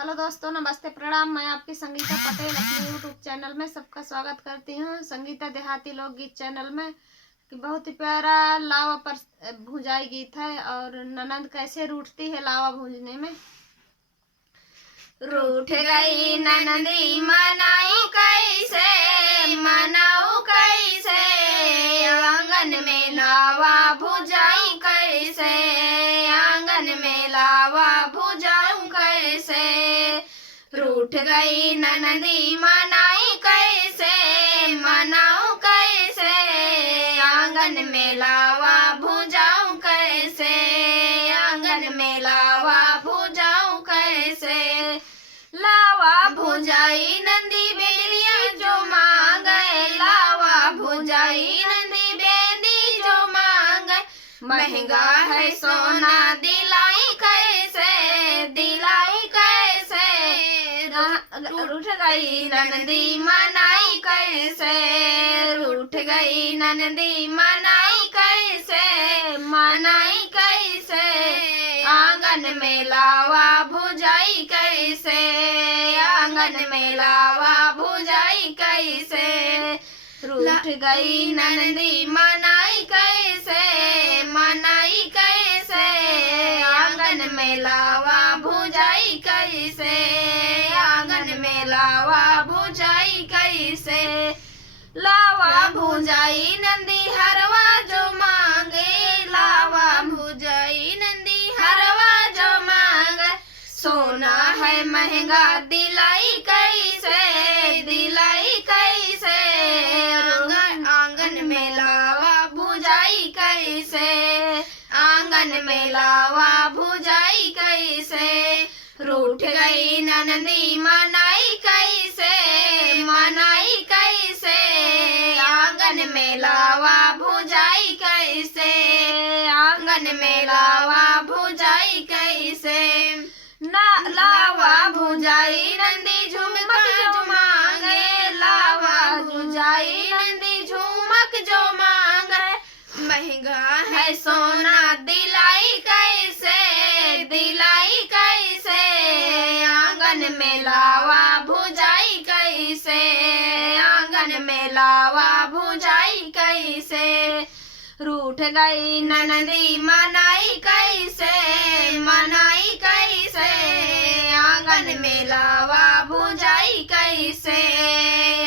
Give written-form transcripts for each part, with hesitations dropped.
Hello दोस्तों, नमस्ते, प्रणाम। मैं आपकी संगीता पटेल अपने यूट्यूब चैनल में सबका स्वागत करती हूँ। संगीता देहाती लोकगीत चैनल में कि बहुत ही प्यारा लावा पर भुजाई गीत है। और ननद कैसे रूठती है लावा भूंजने में। रूठ गई ननदी मनाऊ कैसे, मनाऊ कैसे, आंगन में लावा भुजाई कैसे, आंगन में लावा भुजाऊ कैसे। रूठ गई ननदी मनाई कैसे, मनाऊ कैसे, आंगन में लावा भुजाऊ कैसे, आंगन में लावा भुजाऊ कैसे। लावा भुजाई नंदी बेलिया जो मांगे, लावा भुजाई नंदी बेंदी जो मांगे। महंगा है सोना दिलाई कैसे, दिलाई कैसे, रूठ गई नंदी मनाई कैसे, रूठ गई नंदी मनाई कैसे, मनाई कैसे, आंगन में लावा भुजाई कैसे, आंगन में लावा भुजाई कैसे। रूठ गई नंदी मनाई कैसे, मनाई कैसे, आंगन में लावा भुजाई कैसे, आंगन में लावा भुजाई कैसे। लावा भुजाई नंदी हरवा जो मांगे, लावा भुजाई नंदी हरवा जो मांगे। सोना है महंगा दिलाई कैसे, दिलाई कैसे, आंगन में लावा भुजाई कैसे, आंगन में लावा भुजाई कैसे। रूठ गई ननदी मनाई कैसे, मनाई कैसे, आंगन में लावा भुजाई कैसे, आंगन में लावा भुजाई कैसे। ना लावा भुजाई नंदी झुमक जो मांगे, लावा भुजाई नंदी झुमक जो मांगे। महंगा है सोना दिलाई कैसे, दिलाई कैसे, आंगन में लावा भुजाई कैसे, आंगन में लावा भुजाई कैसे। रूठ गई ननदी मनाई कैसे, मनाई कैसे, आंगन में लावा भुजाई कैसे,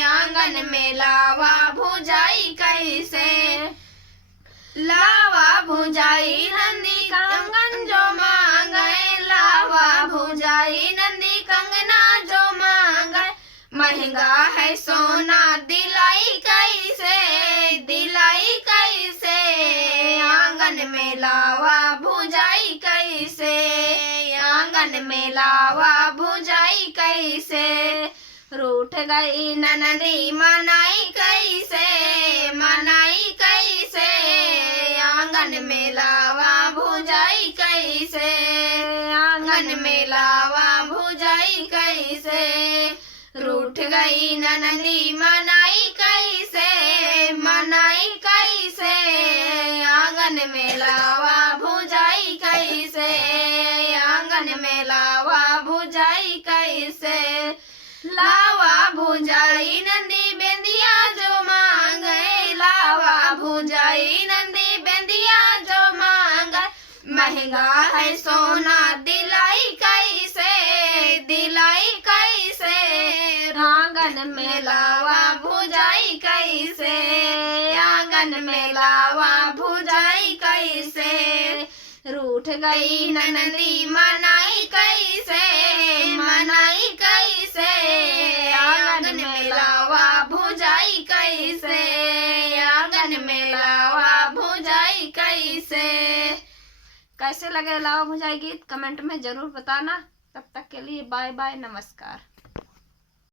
आंगन में लावा भुजाई कैसे। लावा भुजाई नंदी कंगन जो मांगे, लावा भुजाई नंदी कंगना जो मांगे। महंगा है सोना दिलाई कैसे, दिलाई कैसे, आंगन में लावा भुजाई कैसे, आंगन में लावा भुजाई कैसे। रूठ गई ननदी मनाई कैसे, मनाई कैसे, आंगन में लावा भुजाई कैसे, आंगन में लावा भुजाई कैसे। रूठ गई ननदी मनाई कैसे, मनाई कैसे, आंगन में लावा भुजाई कैसे, आंगन में लावा भुजाई कैसे। लावा भुजाई नंदी बेंदिया जो मांगे, लावा भुजाई नंदी बेंदिया जो मांगे। महंगा है सोना दिलाई कैसे, दिलाई कैसे, आंगन में लावा भुजाई कैसे, आंगन में लावा भुजाई कैसे। रूठ गई ननदी मनाई कैसे, मनाई कैसे, आंगन में लावा भुजाई कैसे, आंगन में लावा भुजाई कैसे। कैसे लगे लावा भुजाई गीत कमेंट में जरूर बताना। तब तक के लिए बाय बाय, नमस्कार।